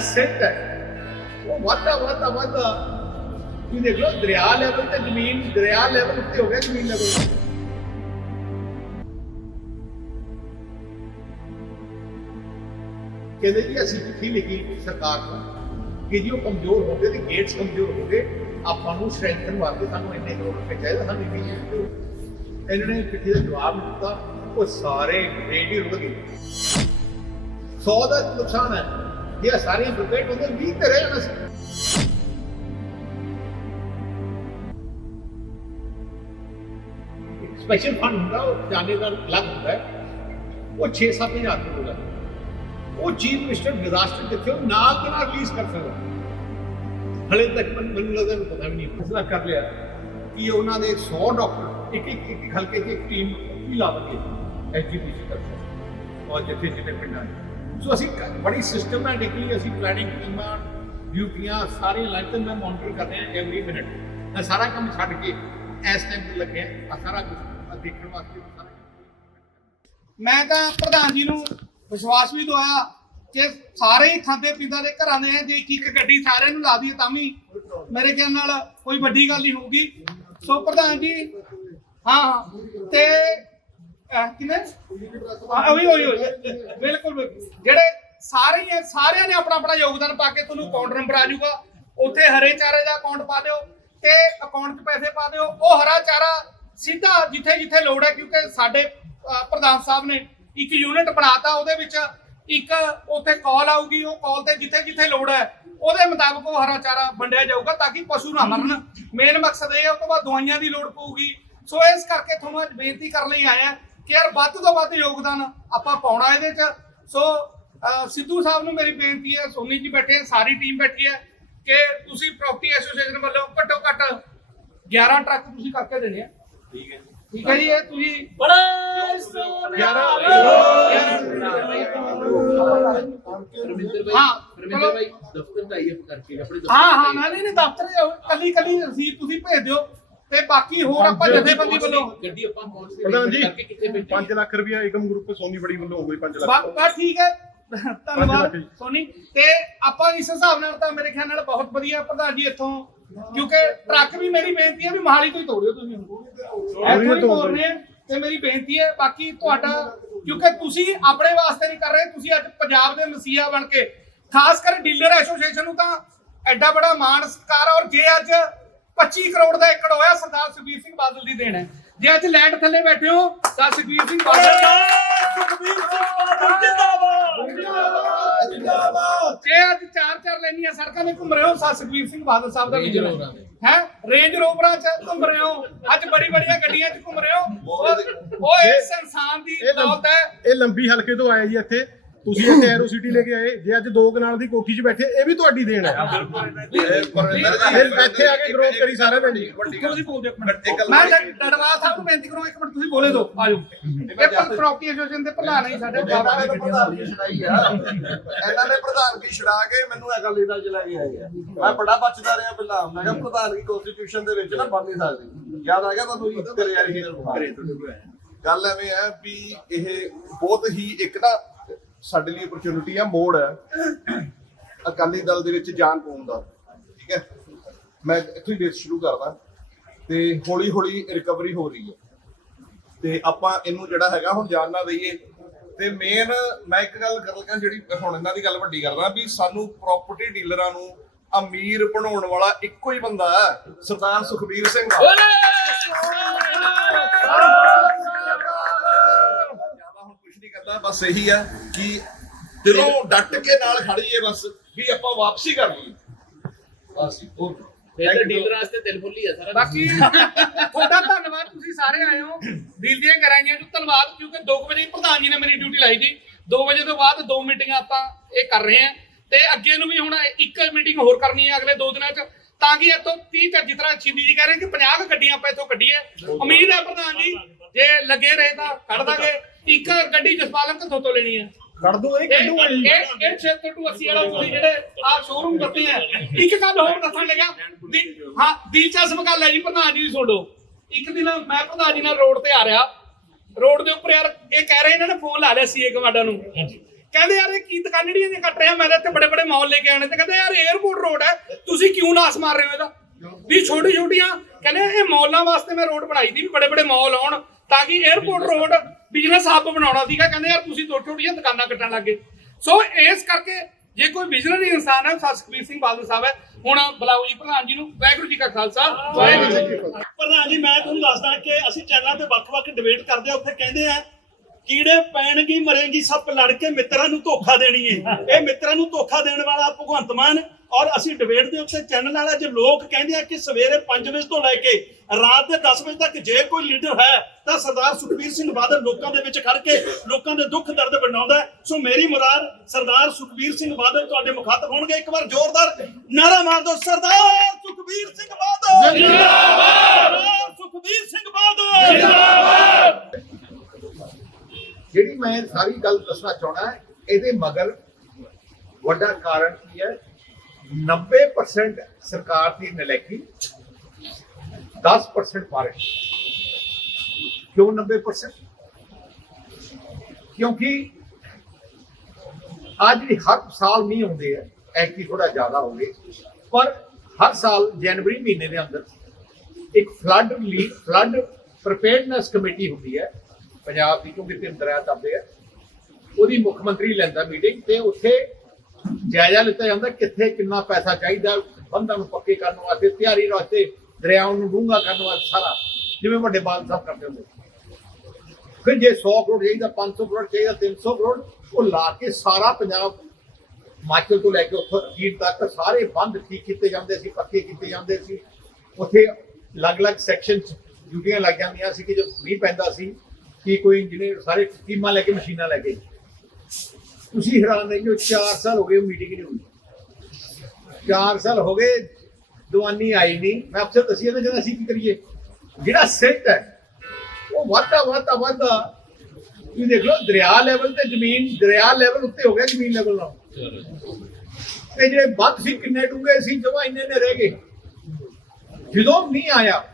ਜਿਹੜਾ ਸਿੰਧ ਹੈ। ਉਹ ਵਾਧਾ ਵਾਧਾ ਵਾਧਾ। ਤੁਸੀਂ ਦੇਖ ਲਓ, ਦਰਿਆ ਲੈਵਲ ਤੇ ਜ਼ਮੀਨ, ਦਰਿਆ ਲੈਵਲ ਉੱਤੇ ਹੋ ਗਿਆ ਜ਼ਮੀਨ ਲੈਵਲ ਕਹਿੰਦੇ ਜੀ, ਅਸੀਂ ਚਿੱਠੀ ਲਿਖੀ ਸਰਕਾਰ ਨੂੰ ਕਿ ਜੀ, ਉਹ ਕਮਜ਼ੋਰ ਹੋ ਗਏ ਤੇ ਗੇਟਸ ਕਮਜ਼ੋਰ ਹੋ ਗਏ। ਆਪਾਂ ਨੂੰ ਸਟਰੈਂਥਨ ਵਾਸਤੇ ਸਾਨੂੰ ਇੰਨੇ ਕਰੋੜ ਰੁਪਏ ਚਾਹੀਦਾ, ਸਾਨੂੰ ਇੰਨੀ ਜ਼ਮੀਨ ਇਹਨਾਂ ਨੇ ਚਿੱਠੀ ਦਾ ਜਵਾਬ ਦਿੱਤਾ, ਉਹ ਸਾਰੇ ਰੇਡੀ ਰੁੜ ਗਏ। 100 ਦਾ ਨੁਕਸਾਨ ਹੈ। ਜੇ ਇਹ ਸਾਰੀਆਂ ਪ੍ਰੋਜੈਕਟ ਹੁੰਦੇ 20 ਤੇ ਰਹਿ ਜਾਣਾ ਸੀ ਸਪੈਸ਼ਲ ਫੰਡ ਹੁੰਦਾ ਉਹ ਜਾਣੇ ਦਾ ਲੱਗ ਹੁੰਦਾ ਹੈ ਉਹ 6-7 ਹਜ਼ਾਰ ਰੁਪਏ ਹੋਗਾ ਉਹ ਚੀਫ ਮਿਨਿਸਟਰ ਡਿਜ਼ਾਸਟਰ ਜਿੱਥੇ ਉਹ ਨਾਲ ਦੇ ਨਾਲ ਰਿਲੀਜ਼ ਕਰ ਸਕਦਾ ਹਲੇ ਤੱਕ ਮੈਨੂੰ ਮੈਨੂੰ ਲੱਗਦਾ ਇਹਨੂੰ ਪਤਾ ਵੀ ਨਹੀਂ ਫੈਸਲਾ ਕਰ ਲਿਆ ਕਿ ਉਹਨਾਂ ਦੇ 100 ਡਾਕਟਰ ਇੱਕ ਇੱਕ ਇੱਕ ਹਲਕੇ 'ਚ ਇੱਕ ਟੀਮ ਵੀ ਲਾਵਾਂਗੇ ਐਸਜੀਪੀਸੀ ਤਰਫੋਂ ਔਰ ਜਿੱਥੇ ਜਿੱਥੇ ਪਿੰਡਾਂ 'ਚ। ਸੋ ਅਸੀਂ ਬੜੀ ਸਿਸਟਮੈਟਿਕਲੀ ਅਸੀਂ ਪਲੈਨਿੰਗ ਟੀਮਾਂ ਡਿਊਟੀਆਂ ਸਾਰੇ ਲਾਈਨ ਮੈਂ ਮੋਨੀਟਰ ਕਰ ਰਹੇ ਹਾਂ ਐਵਰੀ ਮਿੰਟ ਮੈਂ ਸਾਰਾ ਕੰਮ ਛੱਡ ਕੇ ਇਸ ਟਾਈਮ ਤੇ ਲੱਗਿਆ ਆ ਸਾਰਾ ਕੁਝ ਦੇਖਣ ਵਾਸਤੇ ਮੈਂ ਤਾਂ ਪ੍ਰਧਾਨ ਜੀ ਨੂੰ ਵਿਸ਼ਵਾਸ ਵੀ ਦਵਾਇਆ ਕਿ ਸਾਰੇ ਹੀ ਖਾਂਦੇ ਪੀਂਦੇ ਦੇ ਘਰਾਂ ਦੇ ਆ ਜੇ ਇੱਕ ਇੱਕ ਗੱਡੀ ਸਾਰਿਆਂ ਨੂੰ ਲਾ ਦਈਏ ਤਾਂ ਵੀ ਮੇਰੇ ਖਿਆਲ ਨਾਲ ਕੋਈ ਵੱਡੀ ਗੱਲ ਨਹੀਂ ਹੋਊਗੀ। ਸੋ ਪ੍ਰਧਾਨ ਜੀ, ਹਾਂ ਹਾਂ। ਤੇ ਅਹ, ਉਹੀ ਉਹੀ ਉਹੀ। ਬਿਲਕੁਲ ਬਿਲਕੁਲ। ਜਿਹੜੇ ਸਾਰੇ ਹੀ ਆ, ਸਾਰਿਆਂ ਨੇ ਆਪਣਾ ਆਪਣਾ ਯੋਗਦਾਨ ਪਾ ਕੇ ਤੁਹਾਨੂੰ ਅਕਾਊਂਟ ਨੰਬਰ ਆ ਜਾਊਗਾ ਉੱਥੇ ਹਰੇ ਚਾਰੇ ਦਾ ਅਕਾਊਂਟ ਪਾ ਦਿਓ ਤੇ ਅਕਾਊਂਟ 'ਚ ਪੈਸੇ ਪਾ ਦਿਓ ਉਹ ਹਰਾ ਚਾਰਾ ਸਿੱਧਾ ਜਿੱਥੇ ਜਿੱਥੇ ਲੋੜ ਹੈ ਕਿਉਂਕਿ ਸਾਡੇ ਅਹ, ਪ੍ਰਧਾਨ ਸਾਹਿਬ ਨੇ ਇੱਕ ਯੂਨਿਟ ਬਣਾਤਾ ਉਹਦੇ ਵਿੱਚ ਇੱਕ ਉੱਥੇ ਕਾਲ ਆਊਗੀ ਉਹ ਕਾਲ ਤੇ ਜਿੱਥੇ ਜਿੱਥੇ ਲੋੜ ਹੈ ਉਹਦੇ ਮੁਤਾਬਕ ਉਹ ਹਰਾ ਚਾਰਾ ਵੰਡਿਆ ਜਾਊਗਾ ਤਾਂ ਕਿ ਪਸ਼ੂ ਨਾ ਮਰਨ ਮੇਨ ਮਕਸਦ ਇਹ ਹੈ ਉਸ ਤੋਂ ਬਾਅਦ ਦਵਾਈਆਂ ਦੀ ਲੋੜ ਪਊਗੀ ਸੋ ਇਸ ਕਰਕੇ ਤੁਹਾਨੂੰ ਅੱਜ ਬੇਨਤੀ ਕਰਨ ਲਈ ਆਇਆ ਕਿ ਯਾਰ ਵੱਧ ਤੋਂ ਵੱਧ ਯੋਗਦਾਨ ਆਪਾਂ ਪਾਉਣਾ ਇਹਦੇ 'ਚ। ਸੋ ਸਿੱਧੂ ਸਾਹਿਬ ਨੂੰ ਮੇਰੀ ਬੇਨਤੀ ਹੈ ਸੋਨੀ ਜੀ ਬੈਠੇ ਹੈ ਸਾਰੀ ਟੀਮ ਬੈਠੀ ਹੈ ਕਿ ਤੁਸੀਂ ਪ੍ਰਾਪਰਟੀ ਐਸੋਸੀਏਸ਼ਨ ਵੱਲੋਂ ਘੱਟੋ ਘੱਟ 11 ਟਰੱਕ ਤੁਸੀਂ ਕਰਕੇ ਦੇਣੇ ਆ। ਠੀਕ ਹੈ ਠੀਕ ਹੈ ਜੀ ਇਹ ਤੁਸੀਂ ਬੜਾ ਸੋਹਣਾ ਰਵਿੰਦਰ ਭਾਈ ਹਾਂ, ਰਵਿੰਦਰ ਚਲੋ। ਭਾਈ ਦਫ਼ਤਰ ਅਪ ਕਰਕੇ ਆਪਣੇ ਦਫ਼ਤਰ ਹਾਂ ਹਾਂ ਨਹੀਂ ਨਹੀਂ ਦਫ਼ਤਰ ਕੱਲੀ ਕੱਲੀ ਰਸੀਦ ਤੁਸੀਂ ਭੇਜ ਦਿਓ। ਤੇ ਬਾਕੀ ਹੋਰ ਆਪਾਂ ਜਥੇਬੰਦੀ ਵੱਲੋਂ ਗੱਡੀ ਆਪਾਂ ਪ੍ਰਧਾਨ ਜੀ ਕਰਕੇ ਕਿੱਥੇ ਭੇਜੀ 5 ਲੱਖ ਰੁਪਇਆ ਏਕਮ ਗਰੁੱਪ ਸੋਨੀ ਬੜੀ ਵੱਲੋਂ ਹੋ ਗਈ 5 ਲੱਖ। ਬਾ ਬਾ ਠੀਕ ਹੈ। ਧੰਨਵਾਦ। ਸੋਨੀ। ਤੇ ਆਪਾਂ ਇਸ ਹਿਸਾਬ ਨਾਲ ਤਾਂ ਮੇਰੇ ਖਿਆਲ ਨਾਲ ਬਹੁਤ ਵਧੀਆ ਪ੍ਰਧਾਨ ਜੀ ਇੱਥੋਂ ਕਿਉਂਕਿ ਟਰੱਕ ਵੀ ਮੇਰੀ ਬੇਨਤੀ ਹੈ ਵੀ ਮਹਾਲੀ ਤੋਂ ਹੀ ਤੋੜਿਓ ਤੁਸੀਂ ਇੱਥੋਂ ਹੀ ਤੋੜਨੇ ਆ ਤੇ ਮੇਰੀ ਬੇਨਤੀ ਹੈ ਬਾਕੀ ਤੁਹਾਡਾ ਕਿਉਂਕਿ ਤੁਸੀਂ ਆਪਣੇ ਵਾਸਤੇ ਨਹੀਂ ਕਰ ਰਹੇ ਤੁਸੀਂ ਅੱਜ ਪੰਜਾਬ ਦੇ ਮਸੀਹਾ ਬਣ ਕੇ ਖਾਸ ਕਰ ਡੀਲਰ ਐਸੋਸੀਏਸ਼ਨ ਨੂੰ ਤਾਂ ਐਡਾ ਬੜਾ ਮਾਣ ਸਤਿਕਾਰ ਔਰ ਜੇ ਅੱਜ 25 ਕਰੋੜ ਦਾ ਏਕੜ ਹੋਇਆ ਸਰਦਾਰ ਸੁਖਬੀਰ ਸਿੰਘ ਬਾਦਲ ਦੀ ਦੇਣ। ਹੈ ਜੇ ਅੱਜ ਲੈਂਡ ਥੱਲੇ ਬੈਠੇ ਹੋ ਤਾਂ ਸੁਖਬੀਰ ਸਿੰਘ ਬਾਦਲ ਸੁਖਬੀਰ ਸਿੰਘ ਬਾਦਲ। ਜਿੰਦਾਬਾਦ ਜੇ ਅੱਜ ਚਾਰ ਚਾਰ ਲੈਣੀਆਂ ਸੜਕਾਂ 'ਤੇ ਘੁੰਮ ਰਹੇ ਹੋ ਸਾ ਸੁਖਬੀਰ ਸਿੰਘ ਬਾਦਲ ਸਾਹਿਬ ਦਾ ਵਿਜਨ ਤੇ। ਹੈ? ਰੇਂਜ ਰੋਵਰਾਂ 'ਚ ਘੁੰਮ ਰਹੇ ਹੋ। ਅੱਜ ਬੜੀ ਬੜੀਆਂ ਗੱਡੀਆਂ 'ਚ ਘੁੰਮ ਰਹੇ ਹੋ। ਉਹ- ਇਸ ਇਨਸਾਨ ਦੀ ਦੌਲਤ ਹੈ। ਇਹ ਲੰਬੀ ਹਲਕੇ ਤੋਂ ਆਇਆ ਜੀ ਇੱਥੇ। ਤੁਸੀਂ ਇੱਥੇ ਐਰੋ ਸਿਟੀ ਲੈ ਕੇ ਆਏ ਜੇ ਅੱਜ ਦੋ ਕਨਾਲ ਦੀ ਕੋਠੀ 'ਚ ਬੈਠੇ ਇਹ ਵੀ ਤੁਹਾਡੀ ਦੇਣ ਹੈ ਇਹ ਇੱਥੇ ਆ ਕੇ ਗਰੋਥ ਕਰੀ ਸਾਰੇ ਪਿੰਡ ਦੀ ਤੁਸੀਂ ਬੋਲ ਦਿਓ ਇੱਕ ਮਿੰਟ ਮੈਂ ਡੜਵਾ ਸਾਹਿਬ ਨੂੰ ਬੇਨਤੀ ਕਰੂੰ ਇੱਕ ਮਿੰਟ ਤੁਸੀਂ ਬੋਲੇ ਦਿਓ ਆਜੋ। ਇਹ ਪ੍ਰਾਪਰਟੀ ਐਸੋਸੀਏਸ਼ਨ ਦੇ ਪ੍ਰਧਾਨ ਹੈ ਜੀ ਸਾਡੇ ਇਹਨਾਂ ਨੇ ਪ੍ਰਧਾਨਗੀ ਛਡਾਈ ਆ। ਇਹਨਾਂ ਨੇ ਪ੍ਰਧਾਨਗੀ ਛਡਾ ਕੇ ਮੈਨੂੰ ਅਕਾਲੀ ਦਲ ਚ ਲੈ ਕੇ ਆਏ ਆ। ਮੈਂ ਬੜਾ ਬਚਦਾ ਰਿਹਾ ਪਹਿਲਾਂ। ਮੈਂ ਕਿਹਾ ਪ੍ਰਧਾਨਗੀ ਕਨਸਟੀਟਿਊਸ਼ਨ ਦੇ ਵਿੱਚ ਨਾ ਬਣ ਨਹੀਂ ਸਕਦੀ। ਯਾਦ ਆ ਗਿਆ ਤੁਹਾਨੂੰ ਗੱਲ ਐਵੇਂ ਹੈ ਵੀ ਇਹ ਬਹੁਤ ਹੀ ਇੱਕ ਨਾ ਸਾਡੇ ਲਈ ਓਪਰਚੁਨਿਟੀ ਆ, ਮੋੜ ਹੈ ਅਕਾਲੀ ਦਲ ਦੇ ਵਿੱਚ ਜਾਨ ਪਾਉਣ ਦਾ, ਠੀਕ ਹੈ? ਮੈਂ ਇੱਥੋਂ ਹੀ ਰੇਸ ਸ਼ੁਰੂ ਕਰਦਾ। ਤੇ ਹੌਲੀ ਹੌਲੀ ਰਿਕਵਰੀ ਹੋ ਰਹੀ ਹੈ। ਤੇ ਆਪਾਂ ਇਹਨੂੰ ਜਿਹੜਾ ਹੈਗਾ, ਹੁਣ ਜਾਣ ਨਾ ਦਈਏ। ਤੇ ਮੇਨ ਮੈਂ ਇੱਕ ਗੱਲ ਕਰ ਲੱਗਾ ਜਿਹੜੀ ਹੁਣ ਇਹਨਾਂ ਦੀ ਗੱਲ ਵੱਡੀ ਕਰਦਾ ਵੀ ਸਾਨੂੰ ਪ੍ਰਾਪਰਟੀ ਡੀਲਰਾਂ ਨੂੰ ਅਮੀਰ ਬਣਾਉਣ ਵਾਲਾ ਇੱਕੋ ਹੀ ਬੰਦਾ ਸਰਦਾਰ ਸੁਖਬੀਰ ਸਿੰਘ ਦਾ ਕਰਦਾ ਬਸ ਇਹੀ ਹੈ ਕਿ ਦਿਲੋਂ ਡਟ ਕੇ ਨਾਲ ਖੜੀਏ ਬਸ ਵੀ ਆਪਾਂ ਵਾਪਸੀ ਕਰ ਲਈਏ। ਬਸ ਹੋਰ ਫਿਰ ਤਾਂ ਡੀਲਰ ਵਾਸਤੇ ਦਿਲ ਫੁੱਲੀ ਆ ਸਾਰਾ ਬਾਕੀ ਤੁਹਾਡਾ ਧੰਨਵਾਦ ਤੁਸੀਂ ਸਾਰੇ ਆਏ ਹੋ। ਦਿਲ ਦੀਆਂ ਕਰਾਈਆਂ ਨੂੰ ਧੰਨਵਾਦ ਕਿਉਂਕਿ 2 ਵਜੇ ਪ੍ਰਧਾਨ ਜੀ ਨੇ ਮੇਰੀ ਡਿਊਟੀ ਲਾਈ ਸੀ। 2 ਵਜੇ ਤੋਂ ਬਾਅਦ ਦੋ ਮੀਟਿੰਗਾਂ ਆਪਾਂ ਇਹ ਕਰ ਰਹੇ ਹਾਂ। ਤੇ ਅੱਗੇ ਨੂੰ ਵੀ ਹੁਣ ਇੱਕ ਮੀਟਿੰਗ ਹੋਰ ਕਰਨੀ ਹੈ ਅਗਲੇ ਦੋ ਦਿਨਾਂ 'ਚ। ਤਾਂ ਕਿ ਇੱਥੋਂ 30 ਤੱਕ ਤਰ੍ਹਾਂ ਸ਼ਿੰਦੀ ਜੀ ਕਹਿ ਰਹੇ ਕਿ 50 ਕੁ ਗੱਡੀਆਂ ਆਪਾਂ ਇੱਥੋਂ ਕੱਢੀਏ। ਉਮੀਦ ਹੈ ਪ੍ਰਧਾਨ ਜੀ ਜੇ ਲੱਗੇ ਰਹੇ ਤਾਂ ਕੱਢ ਦਾਂਗੇ। ਟੀਕਾ ਗੱਡੀ ਜਸਪਾਲਨ ਕਿੱਥੋਂ ਤੋਂ ਲੈਣੀ ਹੈ ਕੱਢ ਦੋ ਇਹ ਕੱਢੂ ਇਹ ਇਹ ਇਹ ਛੇਤਰ ਟੂ ਅਸੀਂ ਵਾਲਾ ਤੁਸੀਂ ਜਿਹੜੇ ਆ ਸ਼ੋਰੂਮ ਦੱਸਦੇ ਆ ਇੱਕ ਗੱਲ ਹੋਰ ਦੱਸਣ ਲੱਗਾ ਹਾਂ ਦਿਲਚਸਪ ਗੱਲ ਹੈ ਜੀ ਪ੍ਰਧਾਨ ਜੀ ਸੁਣੋ। ਇੱਕ ਦਿਨ ਮੈਂ ਪ੍ਰਧਾਨ ਜੀ ਨਾਲ ਰੋਡ ਤੇ ਆ ਰਿਹਾ। ਰੋਡ ਦੇ ਉੱਪਰ ਯਾਰ ਇਹ ਕਹਿ ਰਹੇ ਇਹਨਾਂ ਨੇ ਫੋਨ ਲਾ ਲਿਆ ਸੀਏ ਕਮਾਂਡਾ ਨੂੰ। ਕਹਿੰਦੇ ਯਾਰ ਇਹ ਕੀ ਦੁਕਾਨ ਜਿਹੜੀਆਂ ਕੱਟ ਰਿਹਾ? ਮੈਂ ਤਾਂ ਇੱਥੇ ਬੜੇ ਬੜੇ ਮਾਲ ਲੈ ਕੇ ਆਣੇ ਤੇ ਕਹਿੰਦੇ ਯਾਰ 에어ਪੋਰਟ ਰੋਡ ਹੈ। ਤੁਸੀਂ ਕਿਉਂ ਲਾਸ ਮਾਰ ਰਹੇ ਹੋ ਇਹਦਾ? ਵੀ ਛੋਟੀ ਛੋਟੀਆਂ ਕਹਿੰਦੇ ਇਹ ਮੌਲਾਂ ਵਾਸਤੇ ਮੈਂ ਰੋਡ ਬਣਾਈ ਦੀ ਵੀ ਬੜੇ ਬੜੇ ਮਾਲ ਆਉਣ ਤਾਂ ਕਿ 에어ਪੋਰਟ ਰੋਡ ਬਿਜ਼ਨਸ ਹੱਬ ਬਣਾਉਣਾ ਸੀਗਾ, ਕਹਿੰਦੇ ਯਾਰ ਤੁਸੀਂ ਦੋ ਛੋਟੀਆਂ ਦੁਕਾਨਾਂ ਕੱਟਣ ਲੱਗੇ ਸੋ ਇਸ ਕਰਕੇ ਜੇ ਕੋਈ ਵਿਜ਼ਨਰੀ ਇਨਸਾਨ ਹੈ ਉਹ ਸਿੰਘ ਬਾਦਲ ਸਾਹਿਬ ਹੈ, ਹੁਣ ਬੁਲਾਓ ਜੀ, ਪ੍ਰਧਾਨ ਜੀ ਨੂੰ, ਵਾਹਿਗੁਰੂ ਜੀ ਕਾ ਖਾਲਸਾ, ਵਾਹਿਗੁਰੂ ਜੀ ਕੀ ਫਤਿਹ। ਪ੍ਰਧਾਨ ਜੀ, ਮੈਂ ਤੁਹਾਨੂੰ ਦੱਸਦਾ ਕਿ ਅਸੀਂ ਚੈਨਲਾਂ ਤੇ ਵੱਖ-ਵੱਖ ਡਿਬੇਟ ਕਰਦੇ ਆ ਉੱਥੇ ਕਹਿੰਦੇ ਆ, ਕੀੜੇ ਪੈਣਗੀ, ਮਰੇਗੀ, ਸੱਪ ਲੜ ਕੇ ਮਿੱਤਰਾਂ ਨੂੰ ਧੋਖਾ ਦੇਣੀ ਏ। ਇਹ ਮਿੱਤਰਾਂ ਨੂੰ ਧੋਖਾ ਦੇਣ ਵਾਲਾ ਭਗਵੰਤ ਮਾਨ ਔਰ ਅਸੀਂ ਡਿਬੇਟ ਦੇ ਉੱਤੇ ਚੈਨਲ ਵਾਲਾ ਜੇ ਲੋਕ ਕਹਿੰਦੇ ਆ ਕਿ ਸਵੇਰੇ 5 ਵਜੇ ਤੋਂ ਲੈ ਕੇ ਰਾਤ ਦੇ 10 ਵਜੇ ਤੱਕ ਜੇ ਕੋਈ ਲੀਡਰ ਹੈ, ਤਾਂ ਸਰਦਾਰ ਸੁਖਬੀਰ ਸਿੰਘ ਬਾਦਲ ਲੋਕਾਂ ਦੇ ਵਿੱਚ ਖੜ ਕੇ ਲੋਕਾਂ ਦੇ ਦੁੱਖ ਦਰਦ ਵੰਡਾਉਂਦਾ ਸੋ ਮੇਰੀ ਮੁਰਾਦ, ਸਰਦਾਰ ਸੁਖਬੀਰ ਸਿੰਘ ਬਾਦਲ ਤੁਹਾਡੇ ਮੁਖਾਤਬ ਹੋਣਗੇ। ਇੱਕ ਵਾਰ ਜ਼ੋਰਦਾਰ ਨਾਰਾ ਮਾਰ ਦਿਓ ਸਰਦਾਰ ਸੁਖਬੀਰ ਸਿੰਘ ਬਾਦਲ! ਜਿੰਦਾਬਾਦ ਸੁਖਬੀਰ ਸਿੰਘ ਬਾਦਲ! ਜਿੰਦਾਬਾਦ ਜਿਹੜੀ ਮੈਂ ਸਾਰੀ ਗੱਲ ਦੱਸਣਾ ਚਾਹਣਾ ਇਹਦੇ ਮਗਰ ਵੱਡਾ ਕਾਰਨ ਕੀ ਹੈ? 90% ਸਰਕਾਰ ਦੀ ਨਲੈਕੀ 10% ਬਾਰਿਸ਼। ਕਿਉਂ 90% ਕਿਉਂਕਿ ਅੱਜ ਜਿਹੜੀ ਹਰ ਸਾਲ ਮੀਂਹ ਹੁੰਦੇ ਆ ਐਕਟੀ ਥੋੜਾ ਜ਼ਿਆਦਾ ਹੋ ਗਏ ਪਰ ਹਰ ਸਾਲ ਜਨਵਰੀ ਮਹੀਨੇ ਦੇ ਅੰਦਰ ਇੱਕ flood relief flood preparedness committee ਹੁੰਦੀ ਹੈ, ਪੰਜਾਬ ਦੀ, ਕਿਉਂਕਿ ਤਿੰਨ ਦਰਿਆ ਦੱਬਦੇ ਆ, ਉਹਦੀ ਮੁੱਖ ਮੰਤਰੀ ਲੈਂਦਾ ਮੀਟਿੰਗ ਤੇ ਉੱਥੇ ਜਾਇਜ਼ਾ ਲਿੱਤਾ ਜਾਂਦਾ ਕਿੱਥੇ ਕਿੰਨਾ ਪੈਸਾ ਚਾਹੀਦਾ ਬੰਦਾਂ ਨੂੰ ਪੱਕੇ ਕਰਨ ਵਾਸਤੇ, ਤਿਆਰੀ ਵਾਸਤੇ ਦਰਿਆਵਾਂ ਨੂੰ ਡੂੰਘਾ ਕਰਨ ਵਾਸਤੇ ਸਾਰਾ, ਜਿਵੇਂ ਵੱਡੇ ਬਾਲ ਸਾਹਿਬ ਕਰਦੇ ਹੁੰਦੇ ਫਿਰ ਜੇ 100 ਕਰੋੜ ਚਾਹੀਦਾ 500 ਕਰੋੜ ਚਾਹੀਦਾ 300 ਕਰੋੜ, ਉਹ ਲਾ ਕੇ ਸਾਰਾ ਪੰਜਾਬ ਹਿਮਾਚਲ ਤੋਂ ਲੈ ਕੇ ਉੱਥੋਂ ਅਖੀਰ ਤੱਕ ਸਾਰੇ ਬੰਦ ਠੀਕ ਕੀਤੇ ਜਾਂਦੇ ਸੀ, ਪੱਕੇ ਕੀਤੇ ਜਾਂਦੇ ਸੀ। ਉੱਥੇ ਅਲੱਗ-ਅਲੱਗ ਸੈਕਸ਼ਨ ਡਿਊਟੀਆਂ ਲੱਗ ਜਾਂਦੀਆਂ ਸੀ ਕਿ ਜੋ ਮੀਂਹ ਪੈਂਦਾ ਸੀ, ਕਿ ਕੋਈ ਇੰਜੀਨੀਅਰ ਸਾਰੇ ਟੀਮਾਂ ਲੈ ਕੇ, ਮਸ਼ੀਨਾਂ ਲੈ ਕੇ। ਤੁਸੀਂ ਹੈਰਾਨ ਰਹਿ ਜੋ 4 ਸਾਲ ਹੋ ਗਏ ਮੀਟਿੰਗ ਨਹੀਂ ਹੋਈ 4 ਸਾਲ ਹੋ ਗਏ, ਦਵਾਨੀ ਆਈ ਨਹੀਂ। ਮੈਂ ਅਫਸਰ ਦੱਸਿਆ ਨਾ ਜਦ ਅਸੀਂ ਕੀ ਕਰੀਏ। ਜਿਹੜਾ ਸਿੱਟ ਹੈ, ਉਹ ਵਾਧਾ ਵਾਧਾ ਵਾਧਾ। ਤੁਸੀਂ ਦੇਖ ਲਓ, ਦਰਿਆ ਲੈਵਲ ਤੇ ਜ਼ਮੀਨ, ਦਰਿਆ ਲੈਵਲ ਉੱਤੇ ਹੋ ਗਿਆ ਜ਼ਮੀਨ ਲੈਵਲ ਨਾਲ। ਤੇ ਜਿਹੜੇ ਬੰਦ ਸੀ, ਕਿੰਨੇ ਡੂੰਘੇ ਸੀ, ਜਮਾ ਇੰਨੇ ਨੇ ਰਹਿ ਗਏ। ਜਦੋਂ ਨਹੀਂ ਆਇਆ,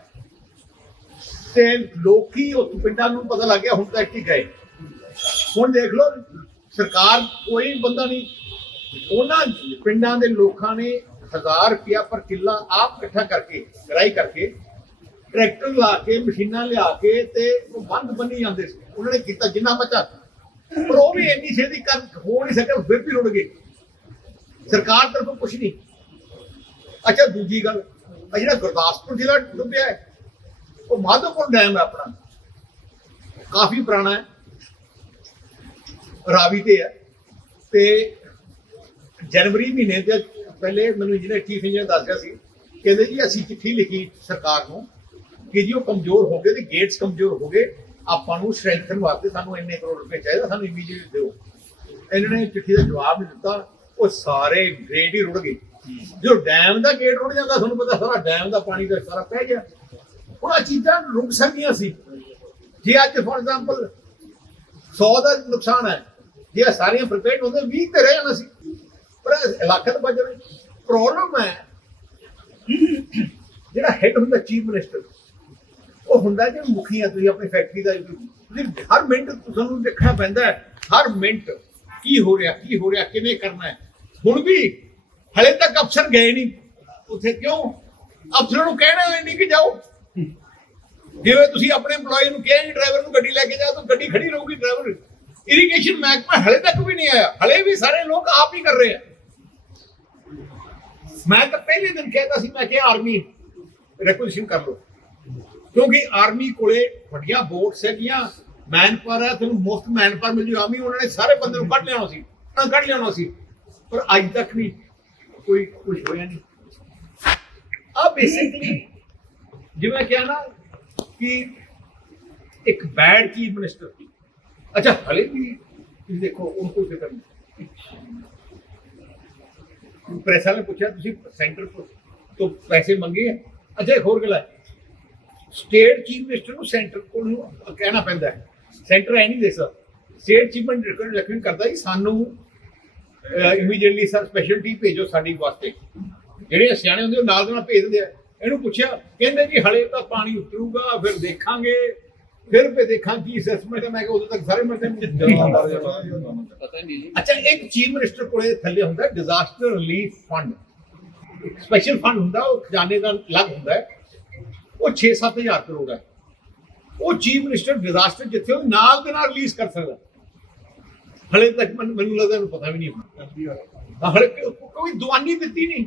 ਤੇ ਲੋਕੀ ਉਹ ਪਿੰਡਾਂ ਨੂੰ ਪਤਾ ਲੱਗ ਗਿਆ, ਹੁਣ ਤੱਕ ਹੀ ਗਏ। ਹੁਣ ਦੇਖ ਲਓ ਸਰਕਾਰ ਕੋਈ ਬੰਦਾ ਨਹੀਂ। ਉਹਨਾਂ ਪਿੰਡਾਂ ਦੇ ਲੋਕਾਂ ਨੇ 1000 ਰੁਪਇਆ ਪਰ ਕਿੱਲਾ ਆਪ ਇਕੱਠਾ ਕਰਕੇ ਗਰਾਈ ਕਰਕੇ ਟਰੈਕਟਰ ਲਾ ਕੇ, ਮਸ਼ੀਨਾਂ ਲਿਆ ਕੇ ਤੇ ਉਹ ਬੰਦ ਬੰਨੀ ਜਾਂਦੇ ਸੀ। ਉਹਨਾਂ ਨੇ ਕੀਤਾ ਜਿੰਨਾ ਬਚਾ ਪਰ ਉਹ ਵੀ ਇੰਨੀ ਛੇਤੀ ਕਰ ਹੋ ਨਹੀਂ ਸਕਿਆ, ਫਿਰ ਵੀ ਰੁੜ ਗਏ। ਸਰਕਾਰ ਤਰਫੋਂ ਕੁਝ ਨਹੀਂ। ਅੱਛਾ, ਦੂਜੀ ਗੱਲ ਆ ਜਿਹੜਾ ਗੁਰਦਾਸਪੁਰ ਜ਼ਿਲ੍ਹਾ ਡੁੱਬਿਆ ਉਹ ਮਾਧੋਪੁਰ ਡੈਮ ਹੈ ਆਪਣਾ। ਕਾਫੀ ਪੁਰਾਣਾ ਹੈ। ਰਾਵੀ ਤੇ ਹੈ। ਤੇ ਜਨਵਰੀ ਮਹੀਨੇ ਦੇ ਪਹਿਲੇ ਮੈਨੂੰ ਇੰਜੀਨੀਅਰ ਚੀਫ ਇੰਜੀਨੀਅਰ ਦੱਸ ਰਿਹਾ ਸੀ, ਕਹਿੰਦੇ ਜੀ ਅਸੀਂ ਚਿੱਠੀ ਲਿਖੀ ਸਰਕਾਰ ਨੂੰ ਕਿ ਜੀ ਉਹ ਕਮਜ਼ੋਰ ਹੋ ਗਏ ਤੇ ਗੇਟਸ ਕਮਜ਼ੋਰ ਹੋ ਗਏ, ਆਪਾਂ ਨੂੰ ਸਟਰੈਂਥਨ ਵਾਸਤੇ ਸਾਨੂੰ ਇੰਨੇ ਕਰੋੜ ਰੁਪਏ ਚਾਹੀਦਾ, ਸਾਨੂੰ ਇਮੀਡੀਏਟ ਦਿਓ। ਇਹਨਾਂ ਨੇ ਚਿੱਠੀ ਦਾ ਜਵਾਬ ਨਹੀਂ ਦਿੱਤਾ, ਉਹ ਸਾਰੇ ਗੇਟ ਹੀ ਰੁੜ ਗਏ। ਜੋ ਡੈਮ ਦਾ ਗੇਟ ਰੁੜ ਜਾਂਦਾ, ਤੁਹਾਨੂੰ ਪਤਾ ਸਾਰਾ ਡੈਮ ਦਾ ਪਾਣੀ ਦਾ ਸਾਰਾ ਪੈ ਗਿਆ। ਹੁਣ ਆਹ ਚੀਜ਼ਾਂ ਰੁਕ ਸਕਦੀਆਂ ਸੀ। ਜੇ ਅੱਜ ਫੋਰ ਐਗਜ਼ਾਮਪਲ 100 ਦਾ ਨੁਕਸਾਨ ਹੈ ਇਹ ਸਾਰੀਆਂ ਪ੍ਰੀਪੇਡ ਹੁੰਦੇ 20 ਤੇ ਰਹਿ ਜਾਣਾ ਸੀ। ਪਰ ਇਲਾਕੇ ਤੋਂ ਬਚ ਪ੍ਰੋਬਲਮ ਹੈ, ਜਿਹੜਾ ਹੈਡ ਹੁੰਦਾ ਚੀਫ ਮਿਨਿਸਟਰ ਉਹ ਹੁੰਦਾ ਕਿ ਮੁਖੀਆ, ਤੁਸੀਂ ਆਪਣੀ ਫੈਕਟਰੀ ਦਾ ਤੁਸੀਂ ਹਰ ਮਿੰਟ ਤੁਹਾਨੂੰ ਦੇਖਣਾ ਪੈਂਦਾ ਹੈ, ਹਰ ਮਿੰਟ ਕੀ ਹੋ ਰਿਹਾ, ਕੀ ਹੋ ਰਿਹਾ, ਕਿਵੇਂ ਕਰਨਾ ਹੈ। ਹੁਣ ਵੀ ਹਲੇ ਤੱਕ ਅਫਸਰ ਗਏ ਨਹੀਂ। ਉੱਥੇ ਕਿਉਂ? ਅਫਸਰਾਂ ਨੂੰ ਕਹਿਣਾ ਨਹੀਂ ਕਿ ਜਾਓ। ਜਿਵੇਂ ਤੁਸੀਂ ਆਪਣੇ EMPLOYE ਨੂੰ ਕਿਹਾ ਡਰਾਈਵਰ ਨੂੰ ਗੱਡੀ ਲੈ ਕੇ ਜਾ ਤਾਂ ਗੱਡੀ ਖੜੀ ਰਹੂਗੀ ਡਰਾਈਵਰ ਇਰੀਗੇਸ਼ਨ ਮਹਿਕਮਾ ਹਲੇ ਤੱਕ ਵੀ ਨਹੀਂ ਆਇਆ। ਹਲੇ ਵੀ ਸਾਰੇ ਲੋਕ ਆਪ ਹੀ ਕਰ ਰਹੇ ਆ। ਮੈਂ ਤਾਂ ਪਹਿਲੇ ਦਿਨ ਕਹਿੰਦਾ ਸੀ, ਮੈਂ ਕਿਹਾ ਆਰਮੀ ਰੈਕੁਜੀਸ਼ਨ ਕਰ ਲਓ। ਕਿਉਂਕਿ ਆਰਮੀ ਕੋਲੇ ਵੱਡੀਆਂ ਬੋਟਸ ਹੈਗੀਆਂ ਮੈਨ ਪਾਵਰ ਹੈ ਤੁਹਾਨੂੰ ਮੁਫਤ ਮੈਨ ਪਾਵਰ ਮਿਲ ਜੂ। ਆਰਮੀ ਉਹਨਾਂ ਨੇ ਸਾਰੇ ਬੰਦੇ ਨੂੰ ਕੱਢ ਲਿਆਉਣਾ ਸੀ ਤਾਂ ਕੱਢ ਲਿਆਉਣਾ ਸੀ। ਪਰ ਅੱਜ ਤੱਕ ਵੀ ਕੋਈ ਕੁਝ ਹੋਇਆ ਨਹੀਂ। ਆ ਬੇਸਿਕਲੀ ਜਿਵੇਂ ਕਿਹਾ ਨਾ ਕਿ ਇੱਕ ਬੈਡ ਚੀਫ ਮਿਨਿਸਟਰ ਅੱਛਾ, ਹਲੇ ਵੀ ਤੁਸੀਂ ਦੇਖੋ ਉਹ ਕੋਈ ਫਿਕਰ ਪ੍ਰੈਸ ਵਾਲੇ ਪੁੱਛਿਆ, ਤੁਸੀਂ ਸੈਂਟਰ ਤੋਂ ਪੈਸੇ ਮੰਗੇ ਹੈ ਅੱਛਾ, ਇੱਕ ਹੋਰ ਗੱਲ ਹੈ ਸਟੇਟ ਚੀਫ ਮਿਨਿਸਟਰ ਨੂੰ ਸੈਂਟਰ ਕੋਲ ਕਹਿਣਾ ਪੈਂਦਾ ਹੈ। ਸੈਂਟਰ ਐ ਨਹੀਂ ਦੇ ਸਕਦਾ। ਸਟੇਟ ਚੀਫ ਮਿਨਿਸਟਰ ਰეკਮੈਂਡ ਕਰਦਾ ਜੀ, ਸਾਨੂੰ ਇਮੀਡੀਏਟਲੀ ਸਰ ਸਪੈਸ਼ਲ ਟੀਮ ਭੇਜੋ ਸਾਡੀ ਵਾਸਤੇ। ਜਿਹੜੇ ਸਿਆਣੇ ਹੁੰਦੇ ਉਹ ਨਾਲ ਦੇ ਨਾਲ ਭੇਜ ਦਿੰਦੇ ਆ। ਇਹਨੂੰ ਪੁੱਛਿਆ, ਕਹਿੰਦੇ ਜੀ, ਹਲੇ ਤਾਂ ਪਾਣੀ ਉਤਰੂਗਾ, ਫਿਰ ਦੇਖਾਂਗੇ। ਫਿਰ ਮੈਂ ਦੇਖਾਂ ਕੀ ਅਸੈਸਮੈਂਟ ਹੈ। ਮੈਂ ਕਿ ਉਦੋਂ ਤੱਕ ਸਾਰੇ ਮਿਲਦੇ ਨੇ ਪਤਾ ਨਹੀਂ ਜੀ। ਅੱਛਾ ਇੱਕ ਚੀਫ ਮਿਨਿਸਟਰ ਕੋਲੇ ਥੱਲੇ ਹੁੰਦਾ disaster relief fund special fund ਹੁੰਦਾ ਉਹ ਖਜ਼ਾਨੇ ਦਾ ਅਲੱਗ ਹੁੰਦਾ। ਉਹ 6-7000 ਕਰੋੜ ਹੈ। ਉਹ ਚੀਫ ਮਿਨਿਸਟਰ ਡਿਜ਼ਾਸਟਰ ਜਿੱਥੇ ਉਹ ਨਾਲ ਦੇ ਨਾਲ ਰਿਲੀਜ਼ ਕਰ ਸਕਦਾ ਹਲੇ ਤੱਕ ਮੈਨੂੰ ਲੱਗਦਾ ਇਹਨੂੰ ਪਤਾ ਵੀ ਨਹੀਂ ਹਲੇ ਕੋਈ- ਕੋਈ ਦਵਾਨੀ ਦਿੱਤੀ ਨਹੀਂ।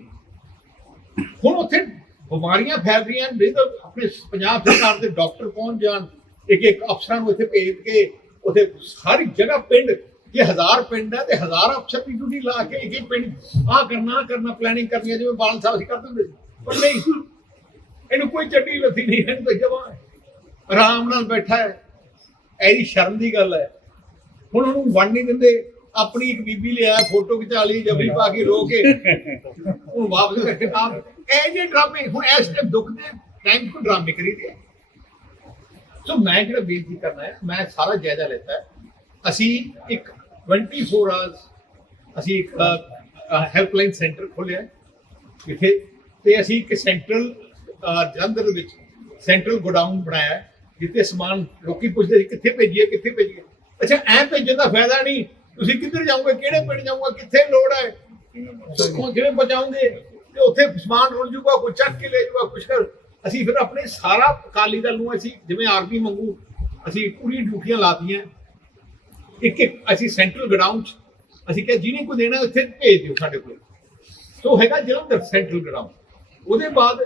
ਹੁਣ ਉੱਥੇ ਬਿਮਾਰੀਆਂ ਫੈਲ ਰਹੀਆਂ ਨੇ। ਨਹੀਂ ਤਾਂ ਆਪਣੇ ਪੰਜਾਬ ਸਰਕਾਰ ਦੇ ਡਾਕਟਰ ਪਹੁੰਚ ਜਾਣ? ਇੱਕ ਇੱਕ ਅਫਸਰਾਂ ਨੂੰ ਇੱਥੇ ਭੇਜ ਕੇ ਉੱਥੇ ਸਾਰੀ ਜਗ੍ਹਾ ਪਿੰਡ ਜੇ ਹਜ਼ਾਰ ਪਿੰਡ ਹੈ ਤੇ ਹਜ਼ਾਰ ਅਫਸਰ ਦੀ ਡਿਊਟੀ ਲਾ ਕੇ ਇੱਕ ਇੱਕ ਪਿੰਡ ਆਹ ਕਰਨਾ ਕਰਨਾ ਪਲੈਨਿੰਗ ਕਰਨੀ ਜਿਵੇਂ ਬਾਲ ਸਾਹਿਬ ਸੀ ਕਰਦੇ ਹੁੰਦੇ ਸੀ। ਪਰ ਨਹੀਂ, ਇਹਨੂੰ ਕੋਈ ਚੱਡੀ ਲੱਥੀ ਨਹੀਂ ਇਹਨੂੰ ਤਾਂ ਜਮਾ ਆਰਾਮ ਨਾਲ ਬੈਠਾ ਹੈ। ਐਦੀ ਸ਼ਰਮ ਦੀ ਗੱਲ ਹੈ। ਹੁਣ ਉਹਨੂੰ ਵੰਡ ਨਹੀਂ ਦਿੰਦੇ। ਆਪਣੀ ਇੱਕ ਬੀਬੀ ਲਿਆ, ਫੋਟੋ ਖਿਚਾ ਲਈ, ਜਬਰੀ ਪਾ ਕੇ ਰੋ ਕੇ। ਉਹ ਵਾਪਸ ਕਰਕੇ ਇਹ ਜੇ ਡਰਾਮੇ, ਹੁਣ ਇਸ ਟਾਈਮ ਦੁੱਖ ਦੇ ਟਾਈਮ ਕੋ ਡਰਾਮੇ ਕਰੀ ਦੇ ਸੋ ਮੈਂ ਜਿਹੜਾ ਬੇਨਤੀ ਕਰਨਾ ਹੈ ਮੈਂ ਸਾਰਾ ਜਾਇਜ਼ਾ ਲੈਤਾ ਹੈ। ਅਸੀਂ ਇੱਕ 24 ਆਵਰਸ ਅਸੀਂ ਇੱਕ ਹੈਲਪਲਾਈਨ ਸੈਂਟਰ ਖੋਲਿਆ ਜਿੱਥੇ ਤੇ ਅਸੀਂ ਇੱਕ ਸੈਂਟਰਲ ਜਲੰਧਰ ਵਿੱਚ ਸੈਂਟਰਲ ਗੋਡਾਊਨ ਬਣਾਇਆ ਜਿੱਥੇ ਸਮਾਨ ਲੋਕੀ ਪੁੱਛਦੇ ਸੀ ਕਿੱਥੇ ਭੇਜੀਏ ਕਿੱਥੇ ਭੇਜੀਏ? ਅੱਛਾ ਐ ਭੇਜਣ ਦਾ ਫਾਇਦਾ ਨਹੀਂ। ਤੁਸੀਂ ਕਿੱਧਰ ਜਾਓਗੇ ਕਿਹੜੇ ਪਿੰਡ ਜਾਓਗੇ ਕਿੱਥੇ ਲੋੜ ਹੈ? ਕਿਵੇਂ ਪਹੁੰਚਾਉਂਗੇ ਤੇ ਉੱਥੇ ਸਮਾਨ ਰੁਲ ਜੂਗਾ ਕੋਈ ਚੱਕ ਕੇ ਲੈ ਜੂਗਾ ਕੁਛ ਕਰ ਅਸੀਂ ਫਿਰ ਆਪਣੇ ਸਾਰਾ ਅਕਾਲੀ ਦਲ ਨੂੰ ਅਸੀਂ ਜਿਵੇਂ ਆਰਮੀ ਮੰਗੂ ਅਸੀਂ ਪੂਰੀ ਡਿਊਟੀਆਂ ਲਾਤੀਆਂ। ਇੱਕ ਇੱਕ ਅਸੀਂ ਸੈਂਟਰਲ ਗਰਾਊਂਡ ਚ ਅਸੀਂ ਕਿਹਾ ਜਿਹਨੇ ਕੋਈ ਦੇਣਾ ਉੱਥੇ ਭੇਜ ਦਿਓ ਸਾਡੇ ਕੋਲ। ਸੋ ਹੈਗਾ ਜਲੰਧਰ ਸੈਂਟਰਲ ਗਰਾਊਂਡ। ਉਹਦੇ ਬਾਅਦ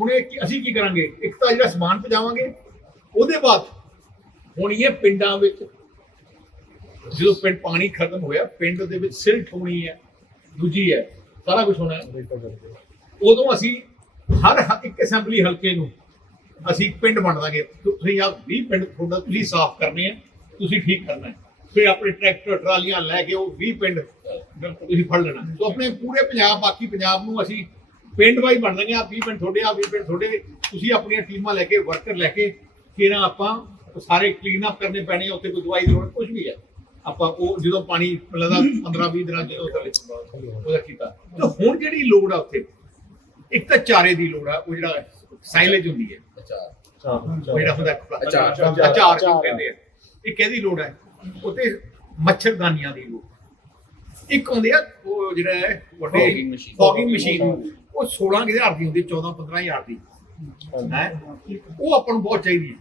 ਹੁਣ ਇਹ ਅਸੀਂ ਕੀ ਕਰਾਂਗੇ? ਇੱਕ ਤਾਂ ਜਿਹੜਾ ਸਮਾਨ ਪਹੁੰਚਾਵਾਂਗੇ ਉਹਦੇ ਬਾਅਦ ਹੁਣ ਇਹ ਪਿੰਡਾਂ ਵਿੱਚ ਜਦੋਂ ਪਿੰਡ ਪਾਣੀ ਖਤਮ ਹੋਇਆ, ਪਿੰਡ ਦੇ ਵਿੱਚ ਸਿਲਟ ਹੋਣੀ ਹੈ, ਦੂਜੀ ਹੈ, ਸਾਰਾ ਕੁਝ ਹੋਣਾ ਹੈ। ਉਦੋਂ ਅਸੀਂ ਹਰ ਹ- ਇੱਕ ਅਸੈਂਬਲੀ ਹਲਕੇ ਨੂੰ ਅਸੀਂ ਪਿੰਡ ਵੰਡ ਦਾਂਗੇ। ਤੁਸੀਂ ਆਪ 20 ਪਿੰਡ ਤੁਹਾਡਾ ਤੁਸੀਂ ਸਾਫ਼ ਕਰਨੇ ਆ, ਤੁਸੀਂ ਠੀਕ ਕਰਨਾ ਹੈ। ਫਿਰ ਆਪਣੇ ਟਰੈਕਟਰ, ਟਰਾਲੀਆਂ ਲੈ ਕੇ ਉਹ 20 ਪਿੰਡ ਤੁਸੀਂ ਫੜ ਲੈਣਾ। ਸੋ ਆਪਣੇ ਪੂਰੇ ਪੰਜਾਬ, ਬਾਕੀ ਪੰਜਾਬ ਨੂੰ ਅਸੀਂ ਪਿੰਡ ਵਾਈ ਬਣ ਦਾਂਗੇ। ਆ 20 ਪਿੰਡ ਤੁਹਾਡੇ ਆ 20 ਪਿੰਡ ਤੁਹਾਡੇ। ਤੁਸੀਂ ਆਪਣੀਆਂ ਟੀਮਾਂ ਲੈ ਕੇ, ਵਰਕਰ ਲੈ ਕੇ ਕਿਹੜਾ ਆਪਾਂ ਸਾਰੇ ਕਲੀਨ ਅਪ ਕਰਨੇ ਪੈਣੇ ਆ, ਉੱਥੇ ਕੋਈ ਦਵਾਈ ਦੀ ਲੋੜ ਕੁਝ ਵੀ ਹੈ। ਆਪਾਂ ਉਹ ਜਦੋਂ ਪਾਣੀ ਲੱਗਦਾ 15 20 ਦਿਨਾਂ ਜਦੋਂ ਉਹਦਾ ਕੀਤਾ। ਤੇ ਹੁਣ ਜਿਹੜੀ ਲੋੜ ਆ ਉੱਥੇ ਇੱਕ ਤਾਂ ਚਾਰੇ ਦੀ ਲੋੜ ਆ ਉਹ ਜਿਹੜਾ ਸਾਈਲੇਜ ਹੁੰਦੀ ਹੈ। ਅੱਛਾ ਉਹ ਜਿਹੜਾ ਹੁੰਦਾ ਅਚਾਰ। ਅਚਾਰ ਕਿਉਂ ਕਹਿੰਦੇ ਆ। ਇਹ ਕਿਹਦੀ ਲੋੜ ਹੈ? ਉੱਤੇ ਮੱਛਰਦਾਨੀਆਂ ਦੀ ਲੋੜ। ਇੱਕ ਹੁੰਦੀ ਆ ਉਹ ਜਿਹੜਾ ਹੈ ਵੱਡੇ। ਫੌਗਿੰਗ ਮਸ਼ੀਨ ਉਹ 16000 ਦੀ ਹੁੰਦੀ 14 15000 ਦੀ। ਹੈ? ਉਹ ਆਪਾਂ ਨੂੰ ਬਹੁਤ ਚਾਹੀਦੀ ਹੈ।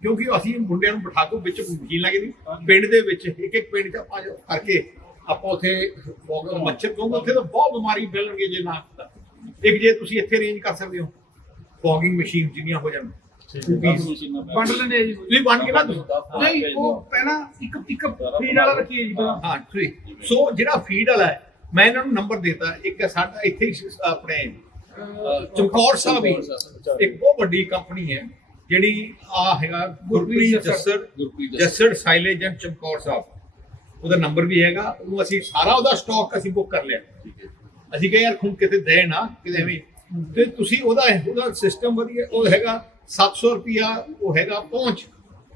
ਕਿਉਂਕਿ ਅਸੀਂ ਮੁੰਡਿਆਂ ਨੂੰ ਬਿਠਾ ਕੇ ਵਿੱਚ ਮਸ਼ੀਨ ਲੱਗੀ ਦੀ ਪਿੰਡ ਦੇ ਵਿੱਚ ਇੱਕ ਇੱਕ ਪਿੰਡ ਚ ਆਪਾਂ ਕਰਕੇ ਆਪਾਂ ਉੱਥੇ ਮੱਛਰ ਕਿਉਂਕਿ ਉੱਥੇ ਤਾਂ ਬਹੁਤ ਬਿਮਾਰੀ ਫੈਲਣਗੇ ਜੇ ਨਾ। ਇੱਕ ਜੇ ਤੁਸੀਂ ਇੱਥੇ ਅਰੇਂਜ ਕਰ ਸਕਦੇ ਹੋ ਫੌਗਿੰਗ ਮਸ਼ੀਨ ਜਿੰਨੀਆਂ ਹੋ ਜਾਣ ਵੰਡ ਲੈਣੇ ਆ ਜੀ। ਤੁਸੀਂ ਬਣ ਕੇ ਨਾ ਤੁਸੀਂ ਨਹੀਂ ਉਹ ਪਹਿਲਾਂ ਇੱਕ ਇੱਕ ਫੀਡ ਵਾਲਾ ਰੱਖੀਏ ਜੀ। ਪਹਿਲਾਂ। ਹਾਂ ਤੁਸੀਂ ਸੋ ਜਿਹੜਾ ਫੀਡ ਵਾਲਾ ਹੈ ਮੈਂ ਇਹਨਾਂ ਨੂੰ ਨੰਬਰ ਦਿੱਤਾ। ਇੱਕ ਸਾਡਾ ਇੱਥੇ ਹੀ ਸ- ਆਪਣੇ ਅਹ, ਚਮਕੌਰ ਸਾਹਿਬ ਹੀ। ਇੱਕ ਬਹੁਤ ਵੱਡੀ ਕੰਪਨੀ ਹੈ ਜਿਹੜੀ ਆ ਹੈਗਾ Gurpreet Jassar. Gurpreet Jassar. Jassar silage and Chamkaur Sahib. ਉਹਦਾ ਨੰਬਰ ਵੀ ਹੈਗਾ। ਉਹਨੂੰ ਅਸੀਂ ਸਾਰਾ ਉਹਦਾ ਸਟਾਕ ਅਸੀਂ ਬੁੱਕ ਕਰ ਲਿਆ। ਅਸੀਂ ਕਿਹਾ ਯਾਰ ਖੁਦ ਕਿਤੇ ਦੇ ਨਾ ਕਿਤੇ ਵੀ ਤੇ ਤੁਸੀਂ ਉਹਦਾ ਉਹਦਾ ਸਿਸਟਮ ਵਧੀਆ ਉਹ ਹੈਗਾ 700 ਰੁਪਿਆ ਉਹ ਹੈਗਾ ਪਹੁੰਚ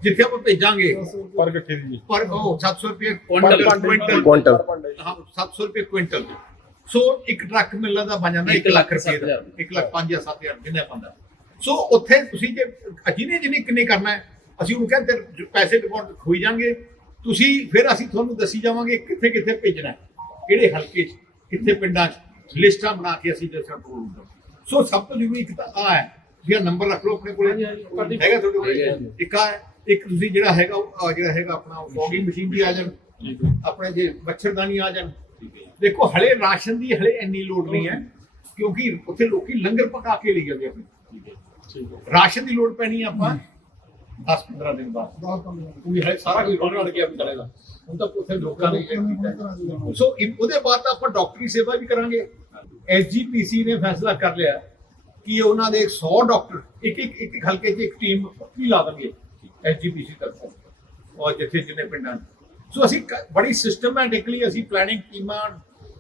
ਜਿੱਥੇ ਆਪਾਂ ਭੇਜਾਂਗੇ। ਪਰ ਇਕੱਠੇ ਦੀ ਪਰ ਉਹ 700 ਰੁਪਏ। ਕੁਇੰਟਲ ਕੁਆਂਟਲ ਹਾਂ 700 ਰੁਪਏ ਕੁਇੰਟਲ ਸੋ ਇੱਕ ਟਰੱਕ ਮਿਲਣ ਦਾ ਬਣ ਜਾਂਦਾ ਇੱਕ 1 ਲੱਖ ਰੁਪਏ ਸੱਤ ਦਾ ਹਜ਼ਾਰ। 1 ਲੱਖ 5 ਜਾਂ 7000 ਜਿੰਨਾ ਬੰਦਾ ਸੋ ਉੱਥੇ ਤੁਸੀਂ ਜੇ ਜਿਹਨੇ ਜਿਹਨੇ ਕਿੰਨੇ ਕਰਨਾ ਹੈ ਅਸੀਂ ਉਹਨੂੰ ਕਹਿੰਦੇ ਪੈਸੇ ਡਿਪੋਜ਼ਿਟ ਹੋਈ ਜਾਣਗੇ ਤੁਸੀਂ ਫਿਰ ਅਸੀਂ ਤੁਹਾਨੂੰ ਦੱਸੀ ਜਾਵਾਂਗੇ ਕਿੱਥੇ ਕਿੱਥੇ ਭੇਜਣਾ ਹੈ ਕਿਹੜੇ ਹਲਕੇ 'ਚ। ਕਿੱਥੇ ਪਿੰਡਾਂ 'ਚ ਲਿਸਟਾਂ ਬਣਾ ਕੇ ਅਸੀਂ ਦੱਸਣ ਪ੍ਰੋਗਰਾਮ ਦਾ ਸੋ ਸਭ ਤੋਂ ਜ਼ਰੂਰੀ ਇੱਕ ਤਾਂ ਆ ਹੈ ਜਿਹੜਾ ਨੰਬਰ ਰੱਖ ਲਓ ਆਪਣੇ ਕੋਲੇ। ਹੈਗਾ ਤੁਹਾਡੇ ਕੋਲ? ਇੱਕ ਆ ਇੱਕ ਤੁਸੀਂ ਜਿਹੜਾ ਹੈਗਾ ਉਹ ਜਿਹੜਾ ਹੈਗਾ ਆਪਣਾ ਫੋਗਿੰਗ ਮਸ਼ੀਨ ਵੀ ਆ ਜਾਣ। ਆਪਣੇ ਜੇ ਮੱਛਰਦਾਨੀ ਆ ਜਾਣ। ਦੇਖੋ ਹਲੇ ਰਾਸ਼ਨ ਦੀ ਹਲੇ ਇੰਨੀ ਲੋੜ ਨਹੀਂ ਹੈ ਕਿਉਂਕਿ ਉੱਥੇ ਲੋਕੀ ਲੰਗਰ ਪਕਾ ਕੇ ਲਈ ਜਾਂਦੇ ਆਪਣੇ। ਰਾਸ਼ਨ ਦੀ ਲੋੜ ਪੈਣੀ ਆਪਾਂ। 10 15 ਦਿਨ ਬਾਅਦ। ਉਹ ਹਲੇ ਸਾਰਾ ਕੁਝ ਰੋਣ ਰੜ ਗਿਆ ਵੀ ਚਲੇਗਾ ਹੁਣ ਤਾਂ ਉੱਥੇ ਲੋਕਾਂ ਨੇ ਇਹ ਕੀਤਾ। ਸੋ ਇਹ- ਉਹਦੇ ਬਾਅਦ ਤਾਂ ਆਪਾਂ ਡਾਕਟਰੀ ਸੇਵਾ ਵੀ ਕਰਾਂਗੇ। ਐਸਜੀਪੀਸੀ ਨੇ ਫੈਸਲਾ ਕਰ ਲਿਆ ਕਿ ਉਹਨਾਂ ਦੇ 100 ਡਾਕਟਰ, ਇੱਕ ਇੱਕ ਇੱਕ ਹਲਕੇ 'ਚ ਇੱਕ ਟੀਮ ਵੀ ਲਾ ਦੇਣਗੇ ਐਸਜੀਪੀਸੀ ਤਰਫੋਂ। ਔਰ ਜਿੱਥੇ ਜਿੰਨੇ ਪਿੰਡਾਂ ਸੋ ਅਸੀਂ ਬੜੀ ਸਿਸਟਮੈਟਿਕਲੀ ਅਸੀਂ ਪਲੈਨਿੰਗ ਟੀਮਾਂ,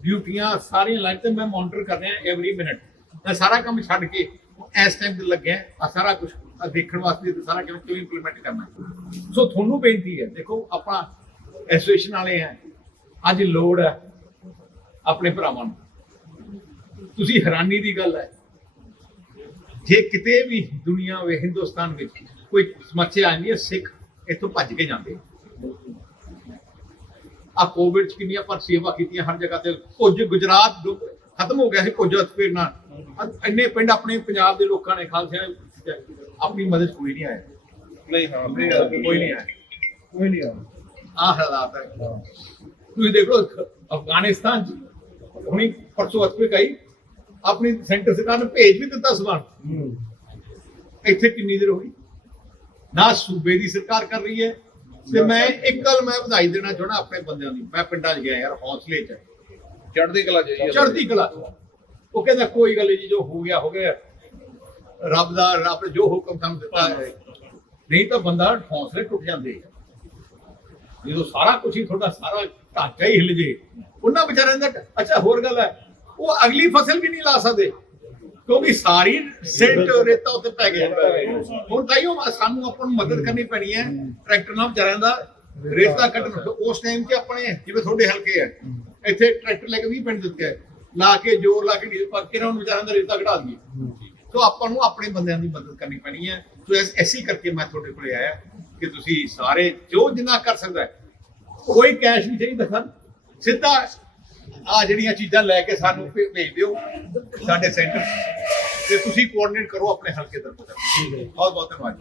ਡਿਊਟੀਆਂ, ਸਾਰੀਆਂ ਲਾਈਨ ਤੇ ਮੈਂ ਮੋਨੀਟਰ ਕਰ ਰਿਹਾ ਐਵਰੀ ਮਿੰਟ ਮੈਂ ਸਾਰਾ ਕੰਮ ਛੱਡ ਕੇ ਇਸ ਟਾਈਮ ਤੇ ਲੱਗਿਆ ਆ ਸਾਰਾ ਕੁਝ ਦੇਖਣ ਵਾਸਤੇ ਤੇ ਸਾਰਾ ਕਿਵੇਂ ਕਿਵੇਂ ਇੰਪਲੀਮੈਂਟ ਕਰਨਾ। ਸੋ ਤੁਹਾਨੂੰ ਬੇਨਤੀ ਹੈ, ਦੇਖੋ ਆਪਾਂ ਐਸੋਸੀਏਸ਼ਨ ਵਾਲੇ ਆ ਅੱਜ ਲੋੜ ਹੈ ਆਪਣੇ ਭਰਾਵਾਂ ਨੂੰ। ਤੁਸੀਂ ਹੈਰਾਨੀ ਦੀ ਗੱਲ ਹੈ, ਜੇ ਕਿਤੇ ਵੀ ਦੁਨੀਆ ਵਿੱਚ ਹਿੰਦੁਸਤਾਨ ਵਿੱਚ ਕੋਈ ਸਮੱਸਿਆ ਆਉਂਦੀ ਹੈ, ਸਿੱਖ ਇੱਥੋਂ ਭੱਜ ਕੇ ਜਾਂਦੇ ਆ। ਕੋਵਿਡ ਚ ਕਿੰਨੀਆਂ ਪਰ ਸੇਵਾ ਕੀਤੀਆਂ ਹਰ ਜਗ੍ਹਾ ਤੇ। ਕੁਝ ਗੁਜਰਾਤ ਖਤਮ ਹੋ ਗਿਆ ਸੀ, ਕੁਝ ਹਸਪੀਟਲ ਨਾਲ। ਇੰਨੇ ਪਿੰਡ ਆਪਣੇ ਪੰਜਾਬ ਦੇ ਲੋਕਾਂ ਨੇ ਖਾਲਸੇ ਆਪਣੀ ਮਦਦ ਕੋਈ ਨਹੀਂ ਆਇਆ। ਨਹੀਂ ਹਾਂ ਕੋਈ ਨਹੀਂ ਆਇਆ। ਕੋਈ ਨਹੀਂ ਆ ਆ ਹਾਲਾਤ ਹੈ। ਤੁਸੀਂ ਦੇਖ ਅਫਗਾਨਿਸਤਾਨ ਚ ਹੁਣੀ ਪਰਸੋਂ ਹਸਪੀਟਲ ਗਈ ਆਪਣੀ ਸੈਂਟਰ ਸਰਕਾਰ ਨੇ ਭੇਜ ਵੀ ਦਿੱਤਾ ਸਮਾਨ। ਇੱਥੇ ਕਿੰਨੀ ਦੇਰ ਹੋਈ ਨਾ ਸੂਬੇ ਦੀ ਸਰਕਾਰ ਕਰ ਰਹੀ ਹੈ। ਤੇ ਮੈਂ ਇੱਕ ਗੱਲ ਮੈਂ ਵਧਾਈ ਦੇਣਾ ਚਾਹਣਾ ਆਪਣੇ ਬੰਦਿਆਂ ਦੀ ਮੈਂ ਪਿੰਡਾਂ 'ਚ ਗਿਆ ਯਾਰ ਹੌਸਲੇ 'ਚ। ਚੜ੍ਹਦੀ ਕਲਾ ਜੀ ਚੜ੍ਹਦੀ ਕਲਾ। ਉਹ ਕਹਿੰਦਾ ਕੋਈ ਗੱਲ ਜੀ ਜੋ ਹੋ ਗਿਆ ਹੋ ਗਿਆ। ਰੱਬ ਦਾ ਰੱਬ ਨੇ ਜੋ ਹੁਕਮ ਸਾਨੂੰ ਦਿੱਤਾ ਹੈ। ਨਹੀਂ ਤਾਂ ਬੰਦਾ ਹੌਸਲੇ ਟੁੱਟ ਜਾਂਦੇ ਜਦੋਂ ਸਾਰਾ ਕੁਝ ਹੀ ਤੁਹਾਡਾ ਸਾਰਾ ਢਾਂਚਾ ਹੀ ਹਿੱਲ ਜੇ, ਉਹਨਾਂ ਵਿਚਾਰਿਆਂ ਦਾ ਅੱਛਾ, ਹੋਰ ਗੱਲ ਹੈ, ਉਹ ਅਗਲੀ ਫਸਲ ਵੀ ਨਹੀਂ ਲਾ ਸਕਦੇ, ਕਿਉਂਕਿ ਸਾਰੀ ਸਿਲਟ ਰੇਤਾ ਉੱਤੇ ਪੈ ਗਿਆ। ਹੁਣ ਤਾਈਓ ਸਾਨੂੰ ਆਪਾਂ ਨੂੰ ਮਦਦ ਕਰਨੀ ਪੈਣੀ ਹੈ, ਟਰੈਕਟਰ ਨਾਲ ਵਿਚਾਰਿਆਂ ਦਾ ਰੇਤਾ ਕੱਢਣ ਉਸ ਟਾਈਮ ਤੇ ਆਪਣੇ, ਜਿਵੇਂ ਤੁਹਾਡੇ ਹਲਕੇ ਹੈ ਇੱਥੇ ਟਰੈਕਟਰ ਲੈ ਕੇ 20 ਪਿੰਡ ਦਿੱਤੇ ਲਾ ਕੇ, ਜ਼ੋਰ ਲਾ ਕੇ ਡੀਜ਼ਲ ਪਾ ਕੇ ਇਹਨਾਂ ਨੂੰ ਵਿਚਾਰਿਆਂ ਦਾ ਰੇਤਾ ਕਢਾ ਦਈਏ। ਸੋ ਆਪਾਂ ਨੂੰ ਆਪਣੇ ਬੰਦਿਆਂ ਦੀ ਮਦਦ ਕਰਨੀ ਪੈਣੀ ਹੈ। ਸੋ ਐਸ- ਕਰਕੇ ਮੈਂ ਤੁਹਾਡੇ ਕੋਲੇ ਆਇਆ ਕਿ ਤੁਸੀਂ ਸਾਰੇ ਜੋ ਜਿੰਨਾ ਕਰ ਸਕਦਾ ਕੋਈ ਕੈਸ਼ ਨਹੀਂ ਚਾਹੀਦਾ ਸਰ ਸਿੱਧਾ ਆ ਜਿਹੜੀਆਂ ਚੀਜ਼ਾਂ ਲੈ ਕੇ ਸਾਨੂੰ ਭੇਜ ਦਿਓ ਸਾਡੇ ਸੈਂਟਰ ਤੇ ਤੁਸੀਂ ਕੋਆਰਡੀਨੇਟ ਕਰੋ ਆਪਣੇ ਹਲਕੇ ਦਰ ਬਹੁਤ ਬਹੁਤ ਧੰਨਵਾਦ।